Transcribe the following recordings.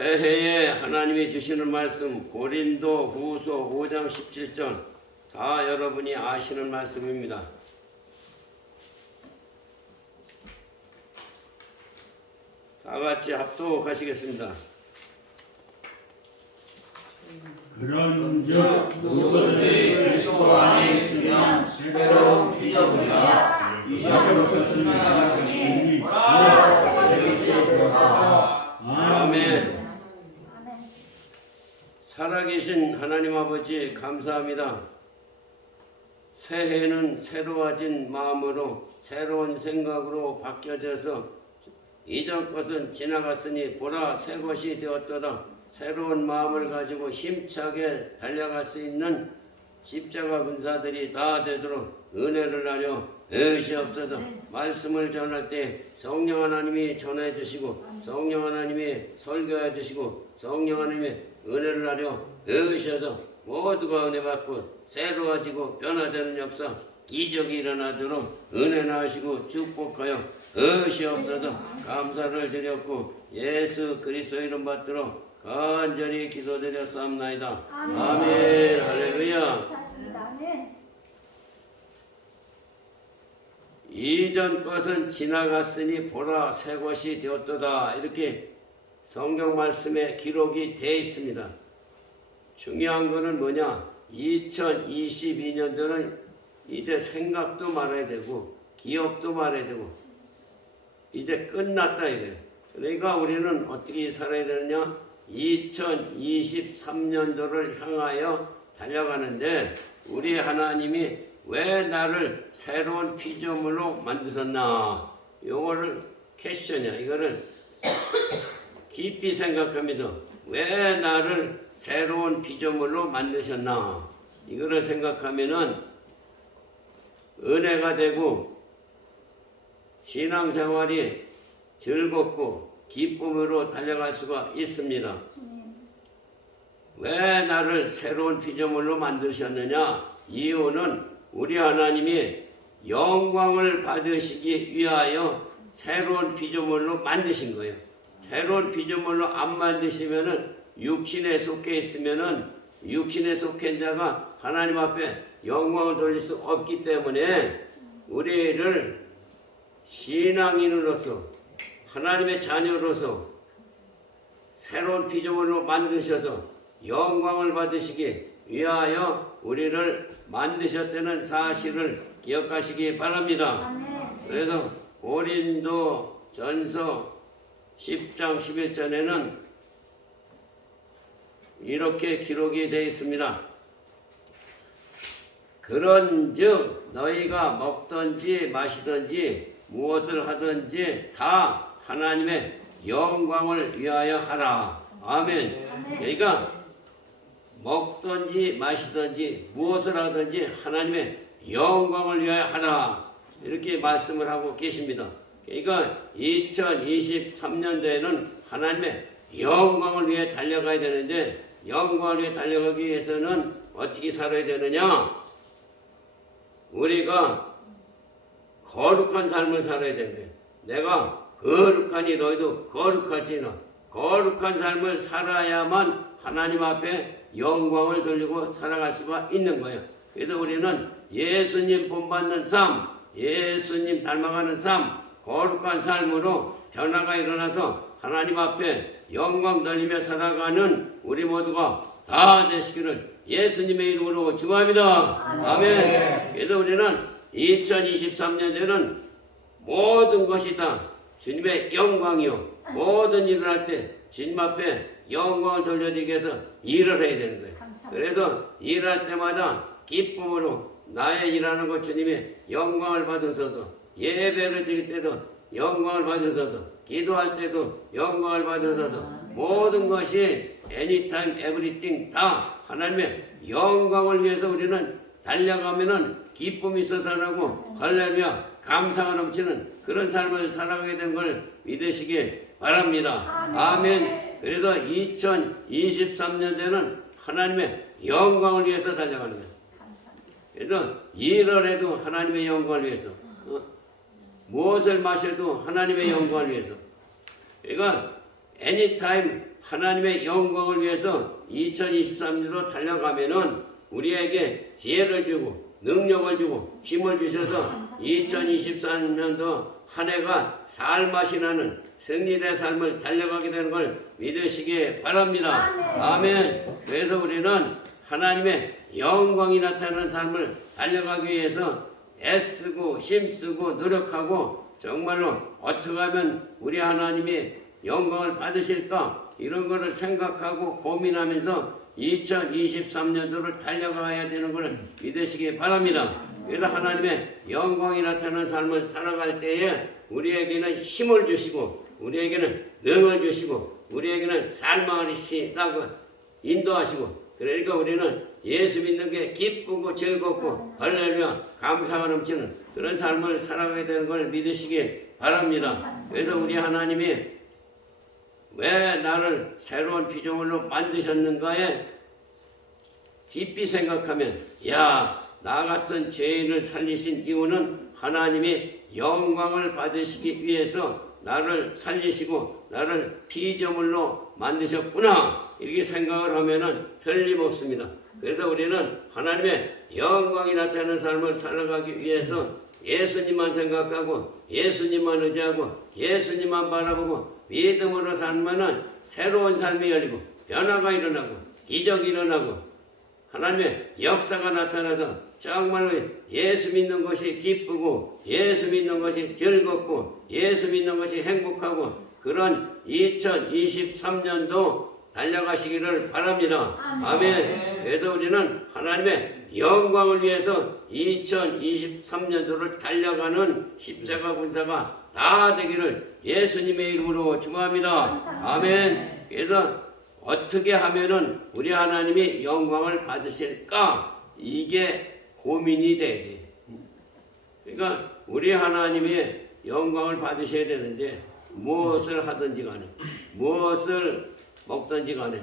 새해에 하나님이 주시는 말씀 고린도 후서 5장 17절 다 여러분이 아시는 말씀입니다. 다 같이 합독하시겠습니다. 그런즉 누구든지 그리스도 안에 있으면 새로운 피조물이라 이전 것은 지나갔으니 이와 같이 되었다. 아멘. 살아계신 하나님 아버지 감사합니다. 새해는 새로워진 마음으로 새로운 생각으로 바뀌어져서 이전 것은 지나갔으니 보라 새 것이 되었도다. 새로운 마음을 가지고 힘차게 달려갈 수 있는 십자가 군사들이 다 되도록 은혜를 하려 애시옵소서. 말씀을 전할 때 성령 하나님이 전해 주시고 성령 하나님이 설교해 주시고 성령 하나님이 은혜를 하려 애시어서 모두가 은혜 받고 새로워지고 변화되는 역사 기적이 일어나도록 은혜 하시고 축복하여 애시옵소서. 감사를 드렸고 예수 그리스도 이름 받도록 간절히 기도드렸사옵나이다. 아멘. 할렐루야. 이전 것은 지나갔으니 보라 새 것이 되었도다. 이렇게 성경 말씀에 기록이 되어 있습니다. 중요한 것은 뭐냐? 2022년도는 이제 생각도 말아야 되고 기억도 말아야 되고 이제 끝났다 이거예요. 그러니까 우리는 어떻게 살아야 되느냐? 2023년도를 향하여 달려가는데 우리 하나님이 왜 나를 새로운 피조물로 만드셨나? 요거를 퀘스천이야. 이거를 깊이 생각하면서 왜 나를 새로운 피조물로 만드셨나? 이거를 생각하면은 은혜가 되고 신앙생활이 즐겁고 기쁨으로 달려갈 수가 있습니다. 왜 나를 새로운 피조물로 만드셨느냐? 이유는 우리 하나님이 영광을 받으시기 위하여 새로운 피조물로 만드신 거예요. 새로운 피조물로 안 만드시면은 육신에 속해 있으면은 육신에 속한 자가 하나님 앞에 영광을 돌릴 수 없기 때문에 우리를 신앙인으로서 하나님의 자녀로서 새로운 피조물로 만드셔서 영광을 받으시기 위하여 우리를 만드셨다는 사실을 기억하시기 바랍니다. 그래서 고린도 전서 10장 11절에는 이렇게 기록이 되어 있습니다. 그런즉 너희가 먹든지 마시든지 무엇을 하든지 다 하나님의 영광을 위하여 하라. 아멘. 그러니까 먹든지 마시든지 무엇을 하든지 하나님의 영광을 위하여 하라. 이렇게 말씀을 하고 계십니다. 그러니까 2023년도에는 하나님의 영광을 위해 달려가야 되는데 영광을 위해 달려가기 위해서는 어떻게 살아야 되느냐? 우리가 거룩한 삶을 살아야 되는 거예요. 내가 거룩하니 너희도 거룩할지나 거룩한 삶을 살아야만 하나님 앞에 영광을 돌리고 살아갈 수가 있는 거예요. 그래서 우리는 예수님 본받는 삶, 예수님 닮아가는 삶, 거룩한 삶으로 변화가 일어나서 하나님 앞에 영광 돌리며 살아가는 우리 모두가 다 되시기를 예수님의 이름으로 축원합니다. 아멘. 그래서 우리는 2023년에는 모든 것이 다 주님의 영광이요. 모든 일을 할 때 주님 앞에 영광을 돌려드리기 위해서 일을 해야 되는 거예요. 그래서 일할 때마다 기쁨으로 나의 일하는 것 주님이 영광을 받으셔서 예배를 드릴 때도 영광을 받으셔서 기도할 때도 영광을 받으셔서 모든 것이 anytime, everything 다 하나님의 영광을 위해서 우리는 달려가면은 기쁨이 있어서 하고 할렐루야 감사가 넘치는 그런 삶을 살아가게 된 걸 믿으시기 바랍니다. 아멘. 그래서 2023년도에는 하나님의 영광을 위해서 달려가는 거예요. 그래서 일을 해도 하나님의 영광을 위해서 무엇을 마셔도 하나님의 영광을 위해서. 그러니까 anytime 하나님의 영광을 위해서 2023년으로 달려가면은 우리에게 지혜를 주고 능력을 주고 힘을 주셔서 2023년도 한 해가 살맛이 나는 승리의 삶을 달려가게 되는 걸 믿으시기 바랍니다. 아멘. 그래서 우리는 하나님의 영광이 나타나는 삶을 달려가기 위해서 애쓰고 힘쓰고 노력하고 정말로 어떻게 하면 우리 하나님이 영광을 받으실까 이런 거를 생각하고 고민하면서 2023년도를 달려가야 되는 것을 믿으시기 바랍니다. 그래서 하나님의 영광이 나타나는 삶을 살아갈 때에 우리에게는 힘을 주시고 우리에게는 능을 주시고 우리에게는 살망을 시다고 인도하시고 그러니까 우리는 예수 믿는 게 기쁘고 즐겁고 할렐루야 감사가 넘치는 그런 삶을 살아가게 되는 걸 믿으시기 바랍니다. 그래서 우리 하나님이 왜 나를 새로운 피조물로 만드셨는가에 깊이 생각하면 나 같은 죄인을 살리신 이유는 하나님이 영광을 받으시기 위해서 나를 살리시고 나를 피조물로 만드셨구나 이렇게 생각을 하면은 틀림없습니다. 그래서 우리는 하나님의 영광이 나타나는 삶을 살아가기 위해서 예수님만 생각하고 예수님만 의지하고 예수님만 바라보고 믿음으로 살면은 새로운 삶이 열리고 변화가 일어나고 기적이 일어나고 하나님의 역사가 나타나서 정말로 예수 믿는 것이 기쁘고 예수 믿는 것이 즐겁고 예수 믿는 것이 행복하고 그런 2023년도 달려가시기를 바랍니다. 아멘. 그래서 우리는 하나님의 영광을 위해서 2023년도를 달려가는 십자가 군사가 다 되기를 예수님의 이름으로 축원합니다. 아멘. 그래서 어떻게 하면은 우리 하나님이 영광을 받으실까? 이게 고민이 돼야 돼. 그러니까 우리 하나님이 영광을 받으셔야 되는데 무엇을 하든지 간에 무엇을 먹든지 간에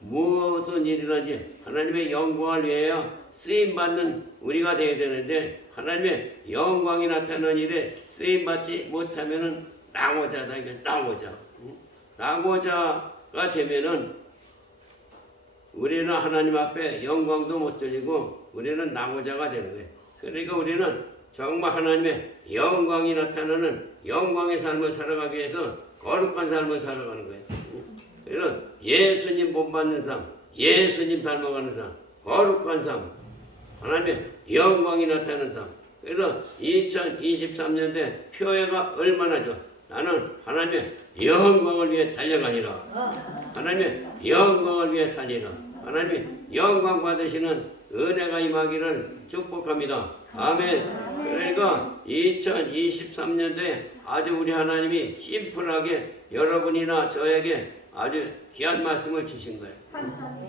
무슨 일이든지 하나님의 영광을 위하여 쓰임받는 우리가 되어야 되는데 하나님의 영광이 나타나는 일에 쓰임받지 못하면은 낙오자다. 이게 낙오자가 되면은 우리는 하나님 앞에 영광도 못 드리고 우리는 낙오자가 되는 거예요. 그러니까 우리는 정말 하나님의 영광이 나타나는 영광의 삶을 살아가기 위해서 거룩한 삶을 살아가는 거예요. 그래서 예수님 본받는 삶, 예수님 닮아가는 삶, 거룩한 삶, 하나님의 영광이 나타나는 삶. 그래서 2023년대 표해가 얼마나 좋아. 나는 하나님의 영광을 위해 달려가니라. 하나님의 영광을 위해 살리라. 하나님의 영광 받으시는 은혜가 임하기를 축복합니다. 아멘. 그러니까 2023년도에 아주 우리 하나님이 심플하게 여러분이나 저에게 아주 귀한 말씀을 주신 거예요.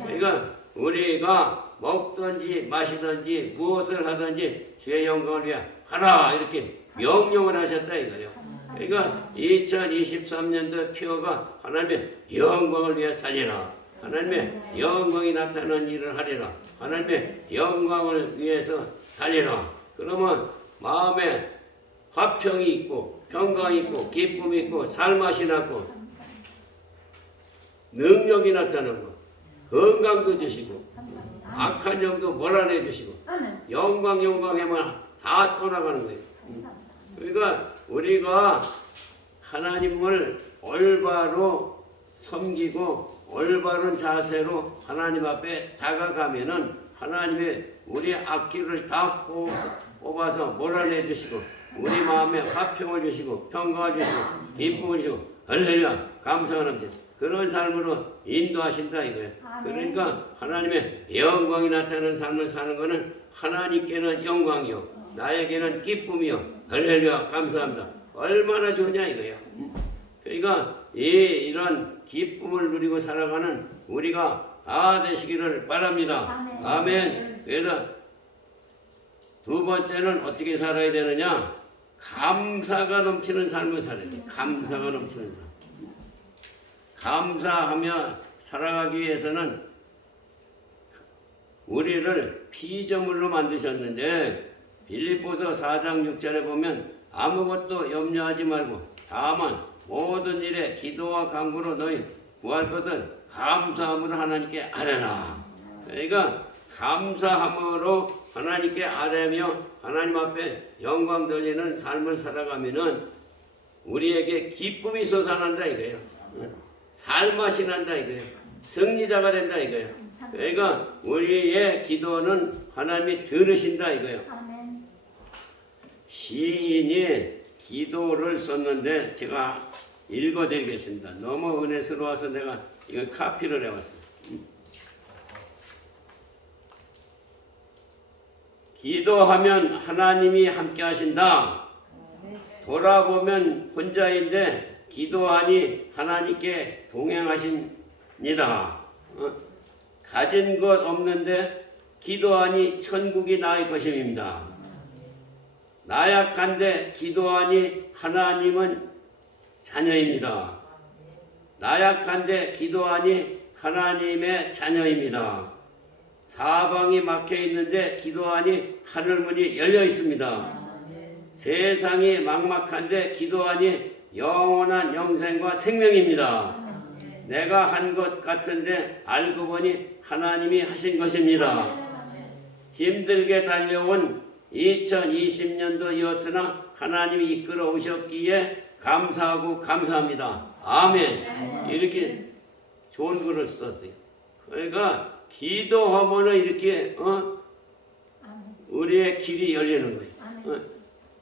그러니까 우리가 먹든지 마시든지 무엇을 하든지 주의 영광을 위해 하라 이렇게 명령을 하셨다 이거예요. 그러니까 2023년도 표가 하나님의 영광을 위해 살리라. 하나님의 영광이 나타나는 일을 하리라. 하나님의 영광을 위해서 살리라. 그러면 마음에 화평이 있고 평강이 있고 기쁨이 있고 살맛이 나고 능력이 나타나고 건강도 주시고 악한 영도 몰아내 주시고 영광 하면 다 떠나가는 거예요. 그러니까 우리가 하나님을 올바로 섬기고 올바른 자세로 하나님 앞에 다가가면은 하나님의 우리 앞길을 다 뽑아서 몰아내 주시고 우리 마음에 화평을 주시고 평강을 주시고 기쁨을 주시고 할렐루야 감사가 넘치는 그런 삶으로 인도하신다 이거예요. 그러니까 하나님의 영광이 나타나는 삶을 사는 것은 하나님께는 영광이요 나에게는 기쁨이요 할렐루야 감사합니다. 얼마나 좋냐 이거예요. 그러니까 이런 기쁨을 누리고 살아가는 우리가 다 되시기를 바랍니다. 아멘. 그래서 두 번째는 어떻게 살아야 되느냐? 감사가 넘치는 삶을 살아야 돼. 감사가 넘치는 삶. 감사하며 살아가기 위해서는 우리를 피조물로 만드셨는데 빌립보서 4장 6절에 보면 아무것도 염려하지 말고 다만 모든 일에 기도와 간구로 너희 구할 것을 감사함으로 하나님께 아뢰라. 그러니까 감사함으로 하나님께 아뢰며 하나님 앞에 영광 돌리는 삶을 살아가면은 우리에게 기쁨이 솟아난다 이거예요. 살맛이 난다 이거예요. 승리자가 된다 이거예요. 그러니까 우리의 기도는 하나님이 들으신다 이거예요. 아멘. 시인이 기도를 썼는데 제가 읽어드리겠습니다. 너무 은혜스러워서 내가 이걸 카피를 해왔어요. 기도하면 하나님이 함께 하신다. 돌아보면 혼자인데 기도하니 하나님께 동행하십니다. 가진 것 없는데 기도하니 천국이 나의 것입니다. 나약한데 기도하니 하나님은 자녀입니다. 나약한데 기도하니 하나님의 자녀입니다. 사방이 막혀 있는데 기도하니 하늘문이 열려 있습니다. 세상이 막막한데 기도하니 영원한 영생과 생명입니다. 내가 한 것 같은데 알고 보니 하나님이 하신 것입니다. 힘들게 달려온 2020년도였으나 하나님이 이끌어 오셨기에 감사하고 감사합니다. 아멘. 이렇게 좋은 글을 썼어요. 그러니까 기도하면은 이렇게 우리의 길이 열리는 거예요.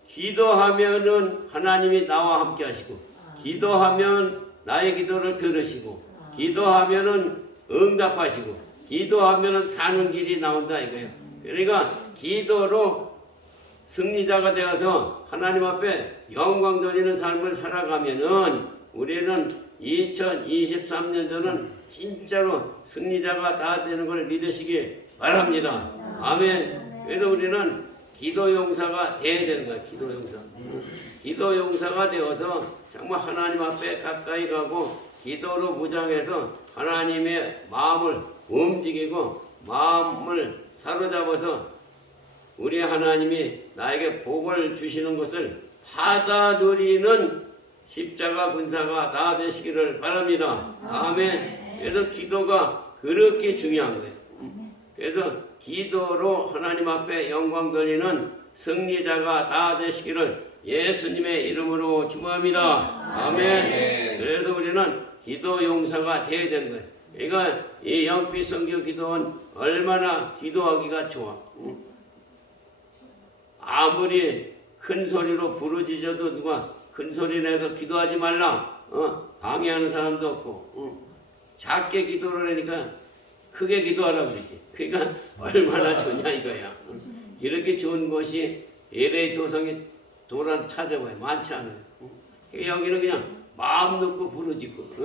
기도하면은 하나님이 나와 함께 하시고, 기도하면 나의 기도를 들으시고, 기도하면은 응답하시고, 기도하면은 사는 길이 나온다 이거예요. 그러니까 기도로 승리자가 되어서 하나님 앞에 영광 돌리는 삶을 살아가면은 우리는 2023년도는 진짜로 승리자가 다 되는 걸 믿으시기 바랍니다. 아멘. 그래서 우리는 기도 용사가 돼야 되는 거야. 기도 용사. 기도 용사가 되어서 정말 하나님 앞에 가까이 가고 기도로 무장해서 하나님의 마음을 움직이고 마음을 사로잡아서 우리 하나님이 나에게 복을 주시는 것을 받아 누리는 십자가 군사가 다 되시기를 바랍니다. 아멘. 그래서 기도가 그렇게 중요한 거예요. 그래서 기도로 하나님 앞에 영광 돌리는 승리자가 다 되시기를 예수님의 이름으로 축원합니다. 아멘. 그래서 우리는 기도 용사가 되어야 되는 거예요. 그러니까 이 영빛 성교 기도는 얼마나 기도하기가 좋아. 아무리 큰 소리로 부르짖어도 누가 큰 소리 내서 기도하지 말라 방해하는 사람도 없고 작게 기도를 하니까 크게 기도하라고 그러지. 그러니까 얼마나 좋냐 이거야. 이렇게 좋은 곳이 LA 도성에 도란 찾아봐요. 많지 않아요. 여기는 그냥 마음 놓고 부르짖고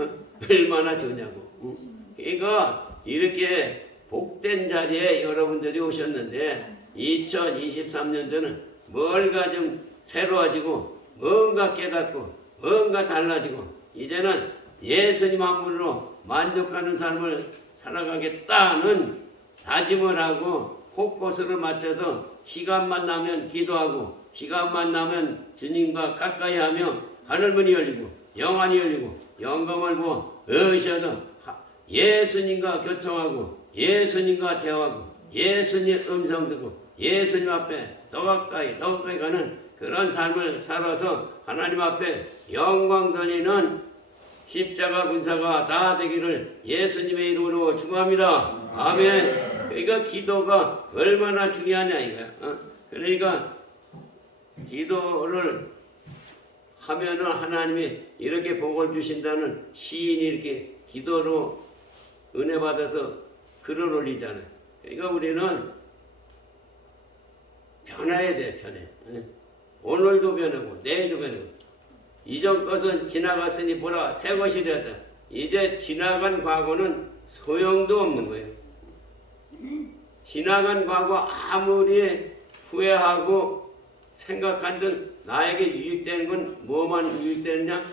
얼마나 좋냐고. 그러니까 이렇게 복된 자리에 여러분들이 오셨는데 2023년도는 뭔가 좀 새로워지고 뭔가 깨닫고 뭔가 달라지고 이제는 예수님 한 분으로 만족하는 삶을 살아가겠다는 다짐을 하고 곳곳으로 맞춰서 시간만 나면 기도하고 시간만 나면 주님과 가까이 하며 하늘문이 열리고 영안이 열리고 영광을 보아 의셔서 예수님과 교통하고 예수님과 대화하고 예수님 음성 듣고 예수님 앞에 더 가까이 가는 그런 삶을 살아서 하나님 앞에 영광 돌리는 십자가 군사가 다 되기를 예수님의 이름으로 축원합니다. 아멘. 그러니까 기도가 얼마나 중요하냐 이거야. 그러니까 기도를 하면은 하나님이 이렇게 복을 주신다는 시인이 이렇게 기도로 은혜 받아서 글을 올리잖아요. 그러니까 우리는 변해야 돼, 변해. 오늘도 변하고 내일도 변하고. 이전 것은 지나갔으니 보라 새 것이 되었다. 이제 지나간 과거는 소용도 없는 거예요. 지나간 과거 아무리 후회하고 생각한들 나에게 유익되는 건 뭐만 유익되느냐?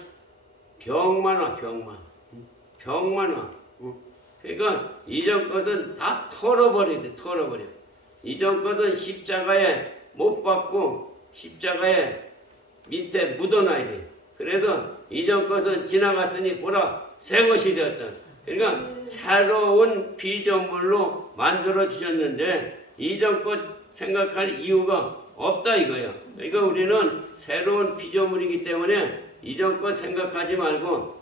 병만 와, 병만 와. 그러니까 이전 것은 다 털어버려야 돼, 털어버려. 이전 것은 십자가에 못 박고 십자가에 밑에 묻어놔야 돼. 그래도 이전 것은 지나갔으니 보라 새 것이 되었다. 그러니까 새로운 피조물로 만들어 주셨는데 이전 것 생각할 이유가 없다 이거야. 그러니까 우리는 새로운 피조물이기 때문에 이전 것 생각하지 말고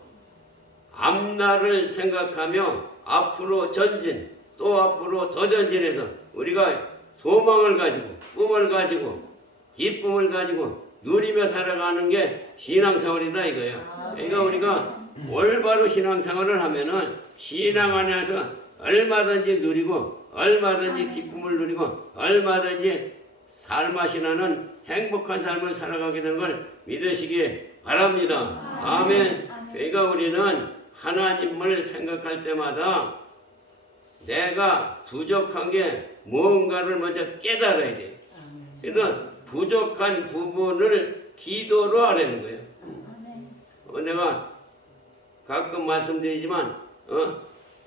앞날을 생각하며 앞으로 전진 또 앞으로 더 전진해서 우리가 소망을 가지고 꿈을 가지고 기쁨을 가지고 누리며 살아가는 게 신앙생활이다 이거예요. 그러니까 우리가 올바로 신앙생활을 하면은 신앙 안에서 얼마든지 누리고 얼마든지 기쁨을 누리고 얼마든지 삶맛이 나는 행복한 삶을 살아가게 되는 걸 믿으시기 바랍니다. 아멘. 그러니까 우리는 하나님을 생각할 때마다 내가 부족한 게 무언가를 먼저 깨달아야 돼. 그래서 부족한 부분을 기도로 아뢰는 거예요. 내가 가끔 말씀드리지만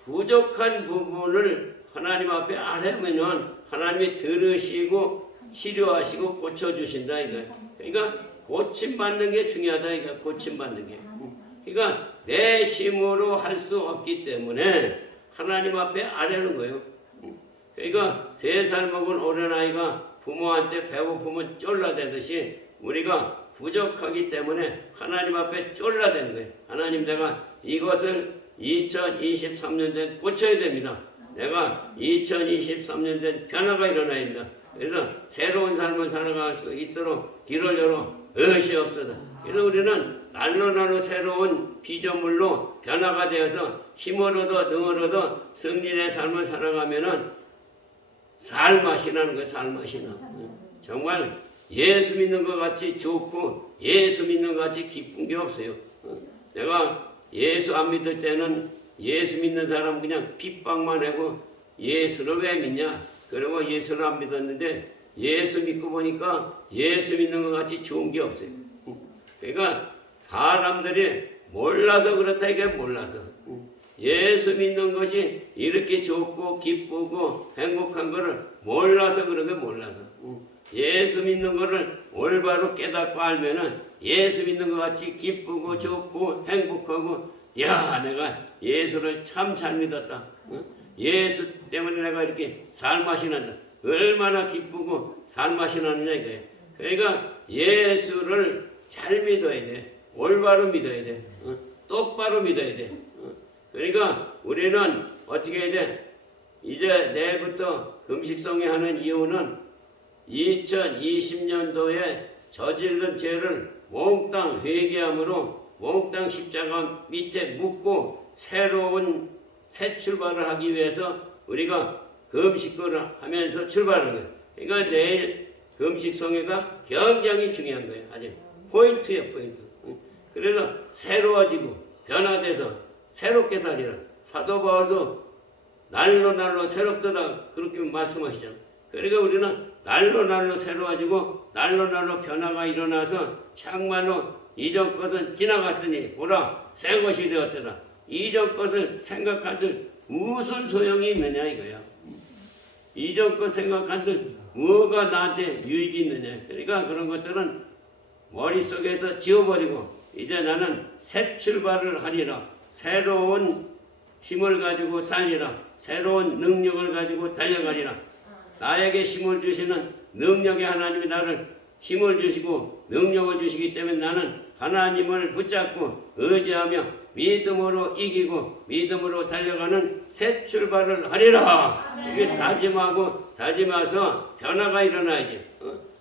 부족한 부분을 하나님 앞에 아뢰면 하나님이 들으시고 치료하시고 고쳐주신다 이거예요. 그러니까 고침받는 게 중요하다 이거예요. 고침받는 게. 그러니까 내 힘으로 할 수 없기 때문에 하나님 앞에 아뢰는 거예요. 그러니까 3살 먹은 어린아이가 부모한테 배고프면 쫄라대듯이 우리가 부족하기 때문에 하나님 앞에 쫄라대는 거예요. 하나님 내가 이것을 2023년도에 고쳐야 됩니다. 내가 2023년도에 변화가 일어나야 된다. 그래서 새로운 삶을 살아갈 수 있도록 길을 열어 의시옵소서. 그래서 우리는 날로 새로운 피조물로 변화가 되어서 힘을 얻어 능을 얻어 승리의 삶을 살아가면은 살맛이 나는 거예요. 살맛이 나. 정말 예수 믿는 것 같이 좋고 예수 믿는 것 같이 기쁜 게 없어요. 내가 예수 안 믿을 때는 예수 믿는 사람 그냥 핍박만 하고 예수를 왜 믿냐? 그리고 예수를 안 믿었는데 예수 믿고 보니까 예수 믿는 것 같이 좋은 게 없어요. 그러니까 사람들이 몰라서 그렇다 이게 몰라서 예수 믿는 것이 이렇게 좋고 기쁘고 행복한 거를 몰라서 그런 게 몰라서 예수 믿는 거를 올바로 깨닫고 알면은 예수 믿는 것 같이 기쁘고 좋고 행복하고 야 내가 예수를 참 잘 믿었다. 예수 때문에 내가 이렇게 살맛이 난다. 얼마나 기쁘고 살맛이 나느냐 이거예요. 그러니까 예수를 잘 믿어야 돼. 올바로 믿어야 돼. 똑바로 믿어야 돼. 그러니까 우리는 어떻게 해야 돼? 이제 내일부터 금식성회 하는 이유는 2020년도에 저지른 죄를 몽땅 회개함으로 몽땅 십자가 밑에 묻고 새로운 새 출발을 하기 위해서 우리가 금식을 하면서 출발하는 거예요. 그러니까 내일 금식성회가 굉장히 중요한 거예요. 아주 포인트예요, 포인트. 그래서 새로워지고 변화돼서 새롭게 살리라. 사도 바울도 날로 새롭더라 그렇게 말씀하시잖아요. 그러니까 우리는 날로 새로워지고 날로 변화가 일어나서 정말로 이전 것은 지나갔으니 보라 새 것이 되었더라. 이전 것을 생각한들 무슨 소용이 있느냐 이거야. 이전 것 생각한들 뭐가 나한테 유익이 있느냐. 그러니까 그런 것들은 머릿속에서 지워버리고 이제 나는 새 출발을 하리라. 새로운 힘을 가지고 살리라. 새로운 능력을 가지고 달려가리라. 나에게 힘을 주시는 능력의 하나님이 나를 힘을 주시고 능력을 주시기 때문에 나는 하나님을 붙잡고 의지하며 믿음으로 이기고 믿음으로 달려가는 새 출발을 하리라. 이게 다짐하고 다짐해서 변화가 일어나야지.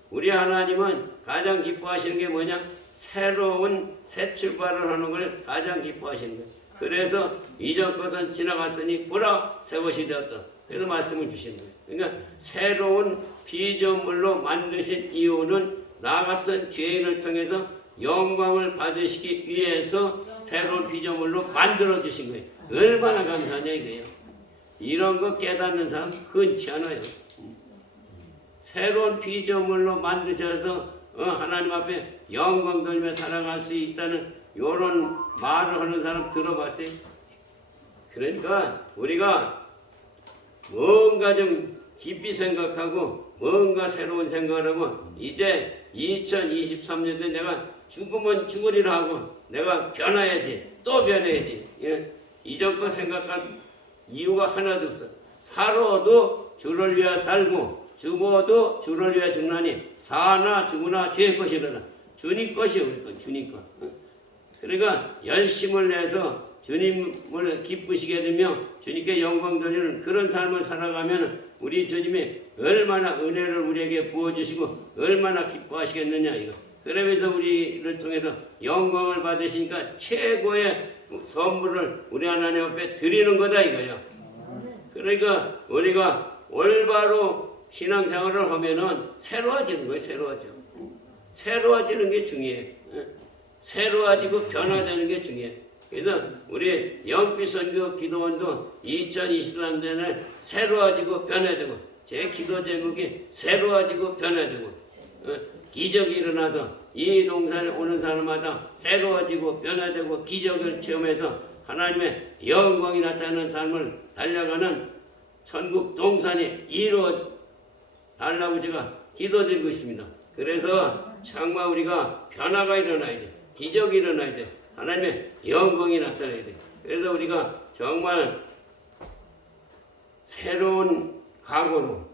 우리 하나님은 가장 기뻐하시는 게 뭐냐? 새로운 새 출발을 하는 걸 가장 기뻐하시는 거예요. 그래서 이전 것은 지나갔으니 보라 새 것이 되었다. 그래서 말씀을 주시는 거예요. 그러니까 새로운 피조물로 만드신 이유는 나 같은 죄인을 통해서 영광을 받으시기 위해서 새로운 피조물로 만들어 주신 거예요. 얼마나 감사하냐 이거예요. 이런 거 깨닫는 사람 흔치 않아요. 새로운 피조물로 만드셔서 하나님 앞에 영광 돌며 살아갈 수 있다는 이런 말을 하는 사람 들어봤어요? 그러니까 우리가 뭔가 좀 깊이 생각하고 뭔가 새로운 생각을 하고 이제 2023년도에 내가 죽으면 죽으리라 하고 내가 변해야지, 또 변해야지. 예? 이전거 생각할 이유가 하나도 없어. 살아도 주를 위해 살고 죽어도 주를 위해 죽나니 사나 죽으나 주의 것이로다. 주님 것이 우리 것, 주님 것. 그러니까 열심을 내서 주님을 기쁘시게 되며 주님께 영광 돌리는 그런 삶을 살아가면 우리 주님이 얼마나 은혜를 우리에게 부어주시고 얼마나 기뻐하시겠느냐 이거. 그러면서 우리를 통해서 영광을 받으시니까 최고의 선물을 우리 하나님 앞에 드리는 거다 이거야. 그러니까 우리가 올바로 신앙생활을 하면은 새로워지는 거예요. 새로워지는 게 중요해. 새로워지고 변화되는 게 중요해. 그래서 우리 영빛선교 기도원도 2023년에 새로워지고 변화되고 제 기도 제목이 새로워지고 변화되고 기적이 일어나서 이 동산에 오는 사람마다 새로워지고 변화되고 기적을 체험해서 하나님의 영광이 나타나는 삶을 달려가는 천국 동산이 이루어 달라고 제가 기도드리고 있습니다. 그래서 정말 우리가 변화가 일어나야 돼. 기적이 일어나야 돼. 하나님의 영광이 나타나야 돼. 그래서 우리가 정말 새로운 각오로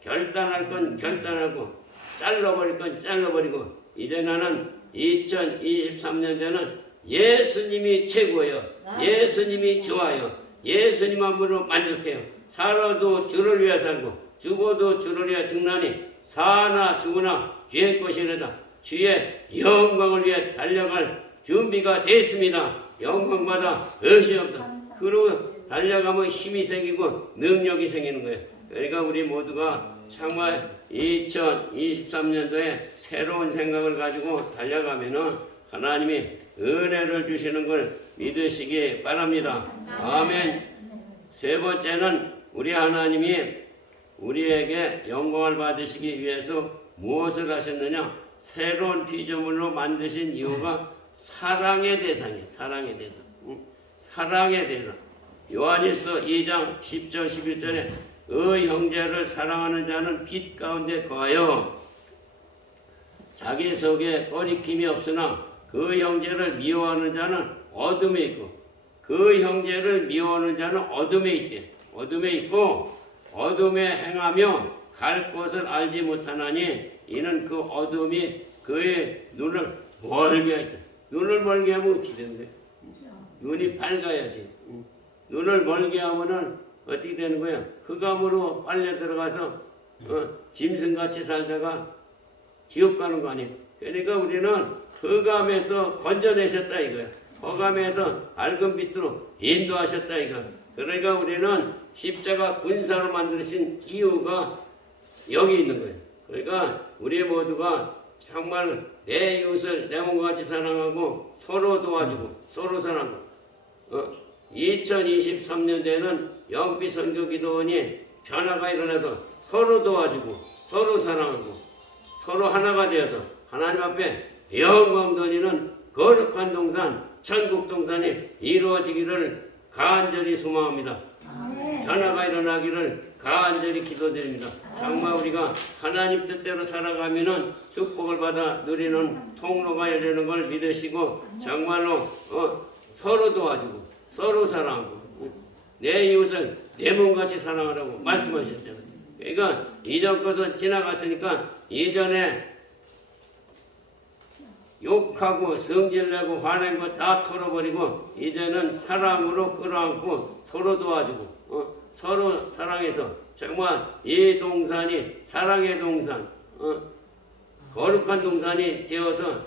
결단할 건 결단하고 잘라버릴 건 잘라버리고 이제 나는 2023년도에는 예수님이 최고예요. 예수님이 좋아요. 예수님만으로 만족해요. 살아도 주를 위해 살고 죽어도 주를 위해 죽나니 사나 죽으나 주의 것이로다. 주의 영광을 위해 달려갈 준비가 됐습니다. 영광마다 의시 없다. 그리고 달려가면 힘이 생기고 능력이 생기는 거예요. 그러니까 우리 모두가 정말 2023년도에 새로운 생각을 가지고 달려가면은 하나님이 은혜를 주시는 걸 믿으시기 바랍니다. 아멘. 세 번째는 우리 하나님이 우리에게 영광을 받으시기 위해서 무엇을 하셨느냐? 새로운 피조물로 만드신 이유가 사랑의 대상이에요. 사랑의 대상. 사랑의 대상. 요한일서 2장 10절 11절에 형제를 사랑하는 자는 빛 가운데 거하여 자기 속에 거리낌이 없으나 그 형제를 미워하는 자는 어둠에 있고 그 형제를 미워하는 자는 어둠에 있대. 어둠에 있고 어둠에 행하며 갈 곳을 알지 못하나니 이는 그 어둠이 그의 눈을 멀게 했다. 눈을 멀게 하면 어떻게 되는 거야? 눈이 밝아야지. 눈을 멀게 하면은 어떻게 되는 거야? 흑암으로 빨려 들어가서 짐승같이 살다가 지옥 가는 거 아니에요? 그러니까 우리는 흑암에서 건져내셨다 이거야. 흑암에서 밝은 빛으로 인도하셨다 이거. 그러니까 우리는 십자가 군사로 만드신 이유가 여기 있는 거예요. 그러니까 우리 모두가 정말 내 이웃을 내 몸과 같이 사랑하고 서로 도와주고 서로 사랑하고 2023년도에는 영빛 선교기도원이 변화가 일어나서 서로 도와주고 서로 사랑하고 서로 하나가 되어서 하나님 앞에 영광 돌리는 거룩한 동산 천국 동산이 이루어지기를 간절히 소망합니다. 변화가 일어나기를 간절히 기도드립니다. 정말 우리가 하나님 뜻대로 살아가면은 축복을 받아 누리는 통로가 열리는 걸 믿으시고 정말로 서로 도와주고 서로 사랑하고 내 이웃을 내 몸같이 사랑하라고 말씀하셨잖아요. 그러니까 이전 것은 지나갔으니까 이전에 욕하고 성질내고 화낸 거 다 털어버리고 이제는 사랑으로 끌어안고 서로 도와주고 서로 사랑해서 정말 이 동산이 사랑의 동산 거룩한 동산이 되어서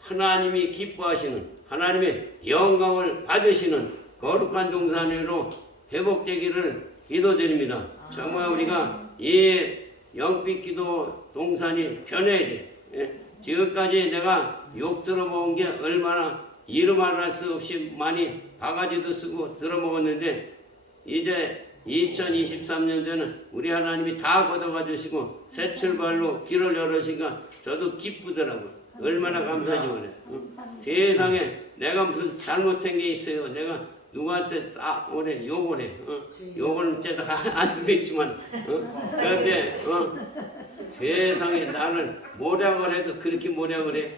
하나님이 기뻐하시는 하나님의 영광을 받으시는 거룩한 동산으로 회복되기를 기도드립니다. 정말 우리가 이 영빛 기도 동산이 변해야 돼. 지금까지 내가 욕 들어먹은 게 얼마나 이름할 수 없이 많이 바가지도 쓰고 들어먹었는데 이제 2023년도에는 우리 하나님이 다 걷어가 주시고 새 출발로 길을 열으시니까 저도 기쁘더라고요. 얼마나 감사하지 그래. 세상에 내가 무슨 잘못한 게 있어요. 내가 누구한테 싹 오래 욕을 해. 욕은 제가 안 수도 있지만 그런데 세상에 나는 모략을 해도 그렇게 모략을 해.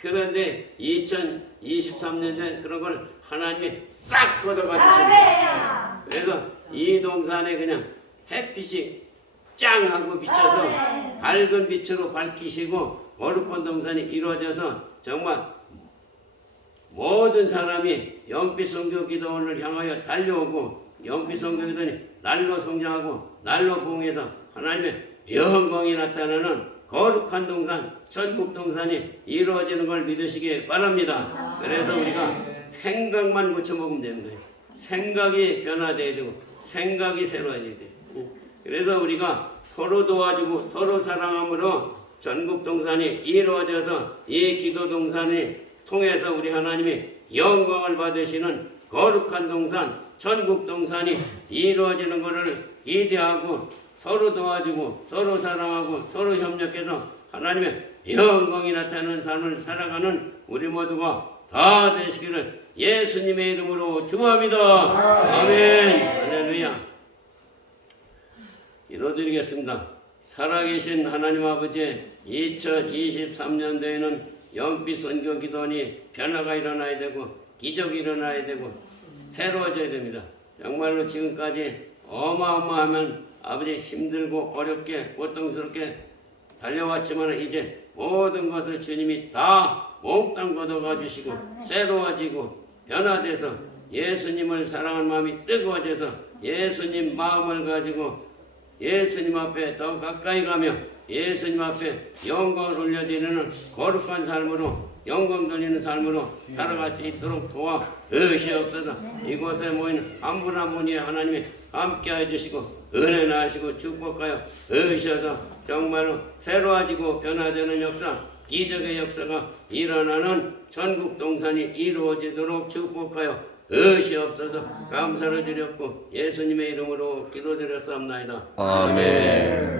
그런데 2023년에 그런 걸 하나님이 싹 걷어가 주십니다. 그래서 이 동산에 그냥 햇빛이 짱 하고 비쳐서 밝은 빛으로 밝히시고 거룩한 동산이 이루어져서 정말 모든 사람이 영빛 성교 기도원을 향하여 달려오고 영빛 성교 기도원이 날로 성장하고 날로 부흥해서 하나님의 영광이 나타나는 거룩한 동산, 천국 동산이 이루어지는 걸 믿으시기 바랍니다. 그래서 우리가 생각만 고쳐먹으면 되는 거예요. 생각이 변화돼야 되고 생각이 새로워져야 돼요. 그래서 우리가 서로 도와주고 서로 사랑함으로 전국 동산이 이루어져서 이 기도 동산이 통해서 우리 하나님이 영광을 받으시는 거룩한 동산, 천국 동산이 이루어지는 것을 기대하고 서로 도와주고 서로 사랑하고 서로 협력해서 하나님의 영광이 나타나는 삶을 살아가는 우리 모두가 다 되시기를 예수님의 이름으로 축원합니다. 아멘. 할렐루야. 기도드리겠습니다. 살아계신 하나님 아버지, 2023년도에는 영빛 선교 기도원이 변화가 일어나야 되고 기적이 일어나야 되고 새로워져야 됩니다. 정말로 지금까지 어마어마하면 아버지 힘들고 어렵게 고통스럽게 달려왔지만 이제 모든 것을 주님이 다 몽땅 걷어가 주시고 새로워지고 변화돼서 예수님을 사랑하는 마음이 뜨거워져서 예수님 마음을 가지고 예수님 앞에 더 가까이 가며 예수님 앞에 영광을 올려드리는 거룩한 삶으로 영광 돌리는 삶으로 살아갈 수 있도록 도와 주시옵소서. 이곳에 모인 한 분 한 분이 하나님이 함께해 주시고 은혜 나시고 축복하여 주셔서 정말로 새로워지고 변화되는 역사, 기적의 역사가 일어나는 전국 동산이 이루어지도록 축복하여 주시옵소서. 감사를 드렸고 예수님의 이름으로 기도드렸사옵나이다. 아멘.